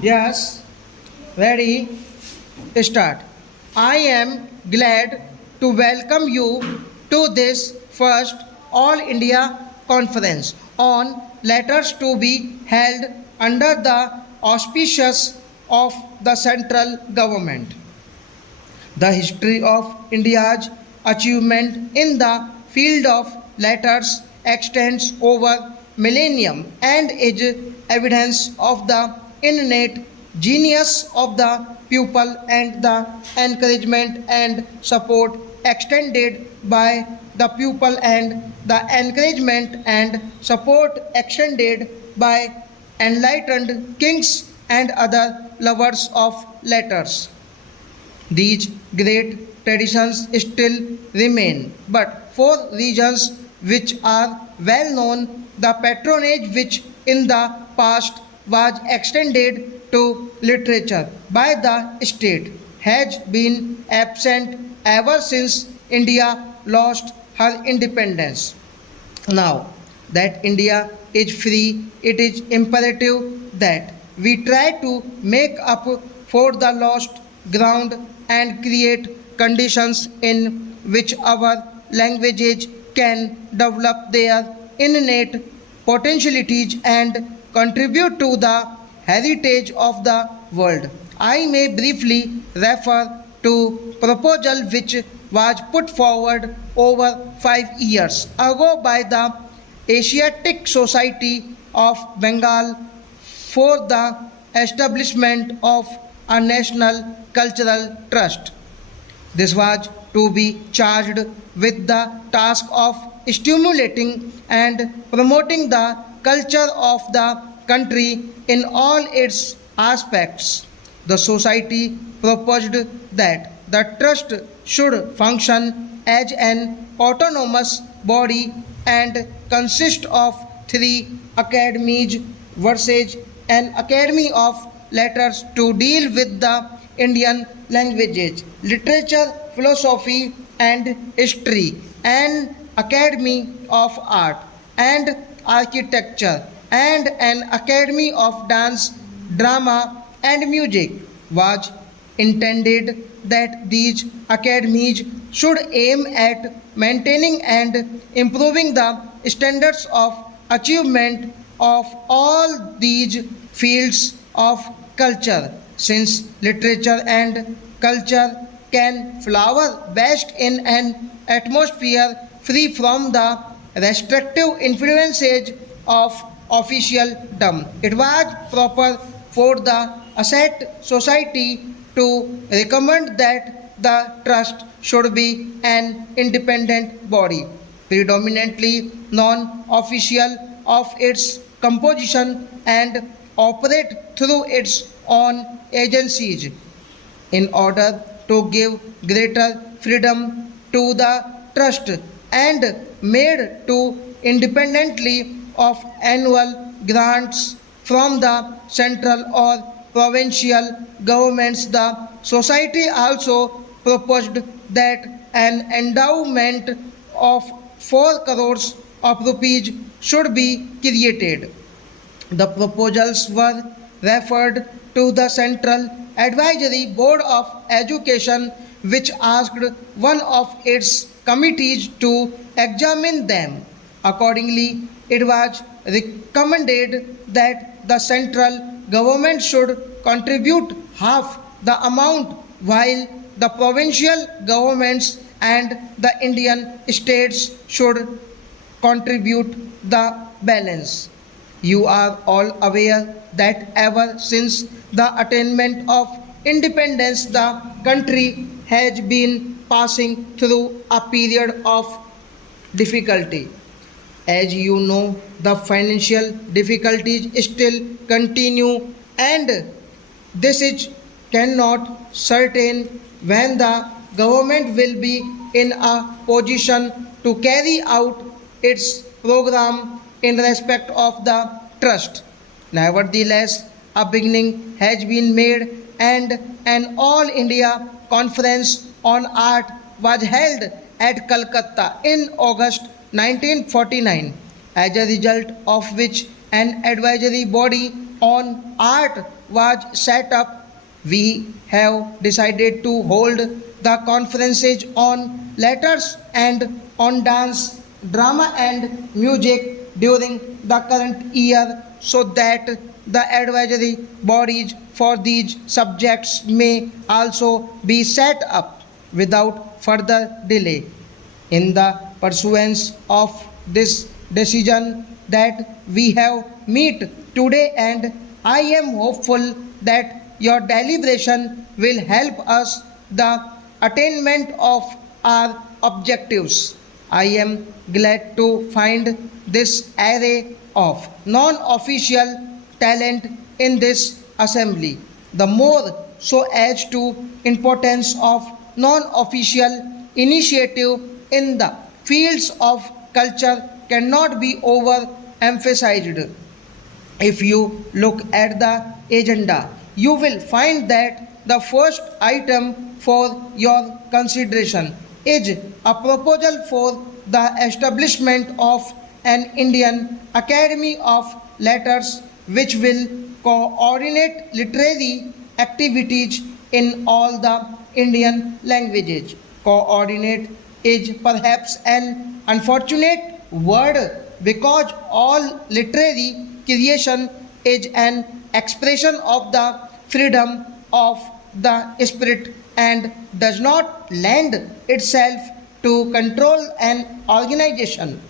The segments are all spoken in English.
Yes, ready, start. I am glad to welcome you to this first All India Conference on letters to be held under the auspices of the central government. The history of India's achievement in the field of letters extends over millennium and is evidence of the innate genius of the pupil and the encouragement and support extended by the pupil and the encouragement and support extended by enlightened kings and other lovers of letters. These great traditions still remain, but for reasons which are well known, the patronage which in the past was extended to literature by the state has been absent ever since India lost her independence. Now that India is free, it is imperative that we try to make up for the lost ground and create conditions in which our languages can develop their innate potentialities and contribute to the heritage of the world. I may briefly refer to proposal which was put forward over 5 years ago by the Asiatic Society of Bengal for the establishment of a national cultural trust. This was to be charged with the task of stimulating and promoting the culture of the country in all its aspects. The society proposed that the trust should function as an autonomous body and consist of three academies versus an academy of letters to deal with the Indian languages, literature, philosophy, and history, an academy of art and architecture, and an academy of dance, drama, and music was intended that these academies should aim at maintaining and improving the standards of achievement of all these fields of culture, since literature and culture can flower best in an atmosphere free from the restrictive influences of officialdom. It was proper for the asset society to recommend that the trust should be an independent body, predominantly non official of its composition and operate through its own agencies in order to give greater freedom to the trust and made to independently of annual grants from the central or provincial governments. The society also proposed that an endowment of 4 crores of rupees should be created. The proposals were referred to the Central Advisory Board of Education, which asked one of its committees to examine them. Accordingly, it was recommended that the central government should contribute half the amount while the provincial governments and the Indian states should contribute the balance. You are all aware that ever since the attainment of independence, the country has been passing through a period of difficulty. As you know, the financial difficulties still continue, and this is cannot certain when the government will be in a position to carry out its program in respect of the trust. Nevertheless, a beginning has been made and an all India conference on art was held at Calcutta in August 1949, as a result of which an advisory body on art was set up, we have decided to hold the conferences on letters and on dance, drama, and music during the current year so that the advisory bodies for these subjects may also be set up without further delay. In the pursuance of this decision that we have meet today, and I am hopeful that your deliberation will help us the attainment of our objectives. I am glad to find this array of non-official talent in this assembly. The more so as to importance of non-official initiative in the fields of culture cannot be overemphasized. If you look at the agenda, you will find that the first item for your consideration is a proposal for the establishment of an Indian Academy of Letters which will coordinate literary activities in all the Indian languages. Coordinate is perhaps an unfortunate word because all literary creation is an expression of the freedom of the spirit and does not lend itself to control an organization.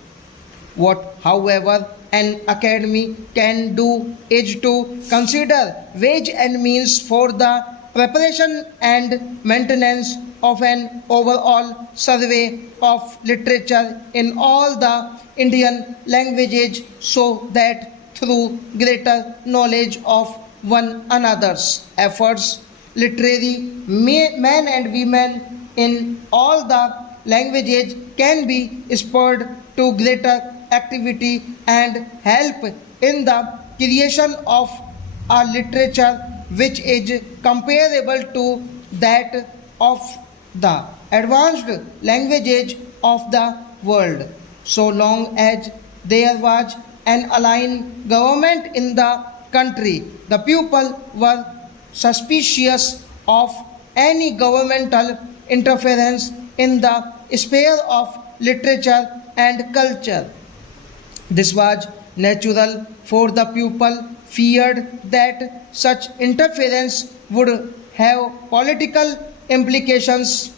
What, however, an academy can do is to consider ways and means for the preparation and maintenance of an overall survey of literature in all the Indian languages so that through greater knowledge of one another's efforts, literary men and women in all the languages can be spurred to greater activity and help in the creation of a literature which is comparable to that of the advanced languages of the world. So long as there was an aligned government in the country, the people were suspicious of any governmental interference in the sphere of literature and culture. This was natural, for the people feared that such interference would have political implications.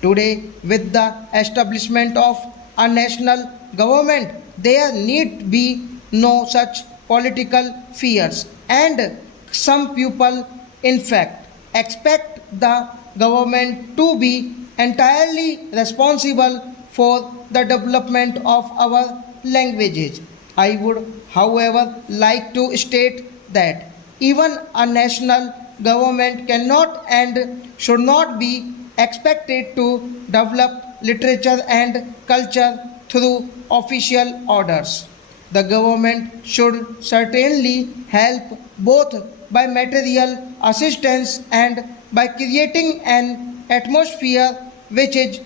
Today, with the establishment of a national government, there need be no such political fears, and some people, in fact, expect the government to be entirely responsible for the development of our languages. I would, however, like to state that even a national government cannot and should not be expected to develop literature and culture through official orders. The government should certainly help both by material assistance and by creating an atmosphere which is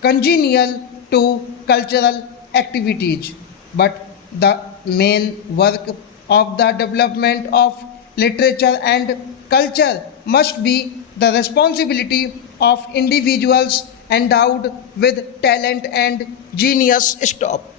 congenial to cultural activities. But the main work of the development of literature and culture must be the responsibility of individuals endowed with talent and genius. Stop.